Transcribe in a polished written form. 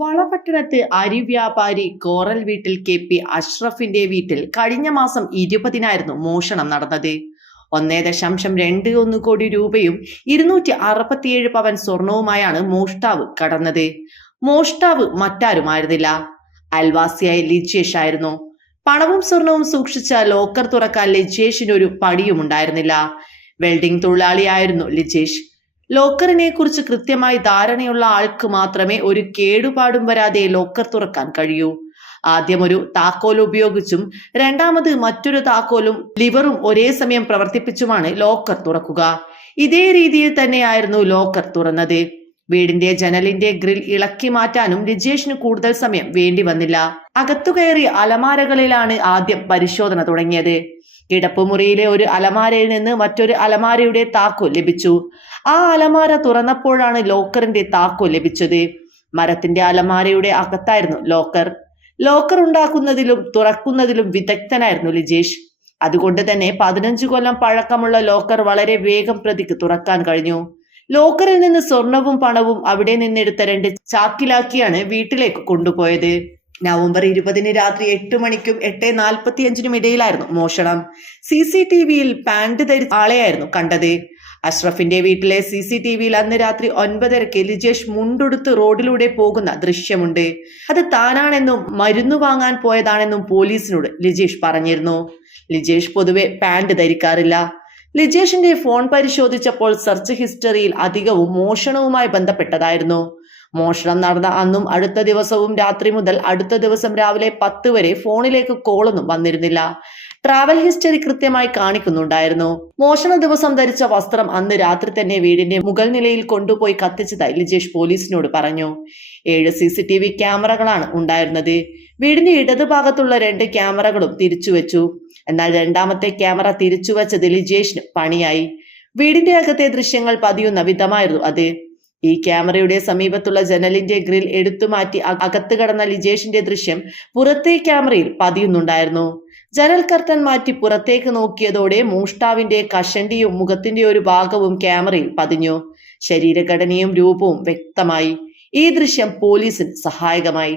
വളപട്ടണത്ത് അരി വ്യാപാരി കോറൽ വീട്ടിൽ കെ അഷ്റഫിന്റെ വീട്ടിൽ കഴിഞ്ഞ മാസം 20-നായിരുന്നു മോഷണം നടന്നത്. 1.21 കോടി രൂപയും 267 പവൻ സ്വർണവുമായാണ് മോഷ്ടാവ് കടന്നത്. മോഷ്ടാവ് മറ്റാരുമായിരുന്നില്ല, അയൽവാസിയായ ലിജേഷ് ആയിരുന്നു. പണവും സ്വർണവും സൂക്ഷിച്ച ലോക്കർ തുറക്കാൻ ലിജേഷിനൊരു പടിയുമുണ്ടായിരുന്നില്ല. വെൽഡിംഗ് തൊഴിലാളിയായിരുന്നു ലിജേഷ്. ലോക്കറിനെ കുറിച്ച് കൃത്യമായി ധാരണയുള്ള ആൾക്ക് മാത്രമേ ഒരു കേടുപാടും വരാതെ ലോക്കർ തുറക്കാൻ കഴിയൂ. ആദ്യം ഒരു താക്കോൽ ഉപയോഗിച്ചും രണ്ടാമത് മറ്റൊരു താക്കോലും ലിവറും ഒരേ സമയം പ്രവർത്തിപ്പിച്ചുമാണ് ലോക്കർ തുറക്കുക. ഇതേ രീതിയിൽ തന്നെയായിരുന്നു ലോക്കർ തുറന്നത്. വീടിന്റെ ജനലിന്റെ ഗ്രിൽ ഇളക്കി മാറ്റാനും ലിജേഷിന് കൂടുതൽ സമയം വേണ്ടി വന്നില്ല. അകത്തുകയറി അലമാരകളിലാണ് ആദ്യം പരിശോധന തുടങ്ങിയത്. കിടപ്പുമുറിയിലെ ഒരു അലമാരയിൽ നിന്ന് മറ്റൊരു അലമാരയുടെ താക്കോൽ ലഭിച്ചു. ആ അലമാര തുറന്നപ്പോഴാണ് ലോക്കറിന്റെ താക്കോൽ ലഭിച്ചത്. മരത്തിന്റെ അലമാരയുടെ അകത്തായിരുന്നു ലോക്കർ. ലോക്കർ ഉണ്ടാക്കുന്നതിലും തുറക്കുന്നതിലും വിദഗ്ധനായിരുന്നു ലിജേഷ്. അതുകൊണ്ട് തന്നെ 15 കൊല്ലം പഴക്കമുള്ള ലോക്കർ വളരെ വേഗം പ്രതിക്ക് തുറക്കാൻ കഴിഞ്ഞു. ലോക്കറിൽ നിന്ന് സ്വർണവും പണവും അവിടെ നിന്നെടുത്ത 2 ചാക്കിലാക്കിയാണ് വീട്ടിലേക്ക് കൊണ്ടുപോയത്. നവംബർ 20-ന് രാത്രി 8 മണിക്കും 8:45-നും ഇടയിലായിരുന്നു മോഷണം. CCTV-യിൽ പാന്റ് ധരിച്ച ആളെയായിരുന്നു കണ്ടത്. അഷ്റഫിന്റെ വീട്ടിലെ CCTV-യിൽ അന്ന് രാത്രി 9:30-ക്ക് ലിജേഷ് മുണ്ടുടുത്ത് റോഡിലൂടെ പോകുന്ന ദൃശ്യമുണ്ട്. അത് താനാണെന്നും മരുന്ന് വാങ്ങാൻ പോയതാണെന്നും പോലീസിനോട് ലിജേഷ് പറഞ്ഞിരുന്നു. ലിജേഷ് പൊതുവെ പാന്റ് ധരിക്കാറില്ല. ലിജേഷിന്റെ ഫോൺ പരിശോധിച്ചപ്പോൾ സെർച്ച് ഹിസ്റ്ററിയിൽ അധികവും മോഷണവുമായി ബന്ധപ്പെട്ടതായിരുന്നു. മോഷണം നടന്ന അന്നും അടുത്ത ദിവസവും രാത്രി മുതൽ അടുത്ത ദിവസം രാവിലെ 10 വരെ ഫോണിലേക്ക് കോളൊന്നും വന്നിരുന്നില്ല. ട്രാവൽ ഹിസ്റ്ററി കൃത്യമായി കാണിക്കുന്നുണ്ടായിരുന്നു. മോഷണ ദിവസം ധരിച്ച വസ്ത്രം അന്ന് രാത്രി തന്നെ വീടിന്റെ മുകൾ നിലയിൽ കൊണ്ടുപോയി കത്തിച്ചതായി ലിജേഷ് പോലീസിനോട് പറഞ്ഞു. 7 CCTV ക്യാമറകളാണ് ഉണ്ടായിരുന്നത്. വീടിന്റെ ഇടതുഭാഗത്തുള്ള 2 ക്യാമറകളും തിരിച്ചുവെച്ചു. എന്നാൽ രണ്ടാമത്തെ ക്യാമറ തിരിച്ചുവെച്ചത് ലിജേഷിന് പണിയായി. വീടിന്റെ അകത്തെ ദൃശ്യങ്ങൾ പതിയുന്ന വിധമായിരുന്നു അത്. ഈ ക്യാമറയുടെ സമീപത്തുള്ള ജനലിന്റെ ഗ്രിൽ എടുത്തുമാറ്റി അകത്ത് കടന്ന ലിജേഷിന്റെ ദൃശ്യം പുറത്തെ ക്യാമറയിൽ പതിയുന്നുണ്ടായിരുന്നു. ജനൽ കർട്ടൻ മാറ്റി പുറത്തേക്ക് നോക്കിയതോടെ മോഷ്ടാവിന്റെ കഷണ്ടിയും മുഖത്തിന്റെ ഒരു ഭാഗവും ക്യാമറയിൽ പതിഞ്ഞു. ശരീരഘടനയും രൂപവും വ്യക്തമായി. ഈ ദൃശ്യം പോലീസിന് സഹായകമായി.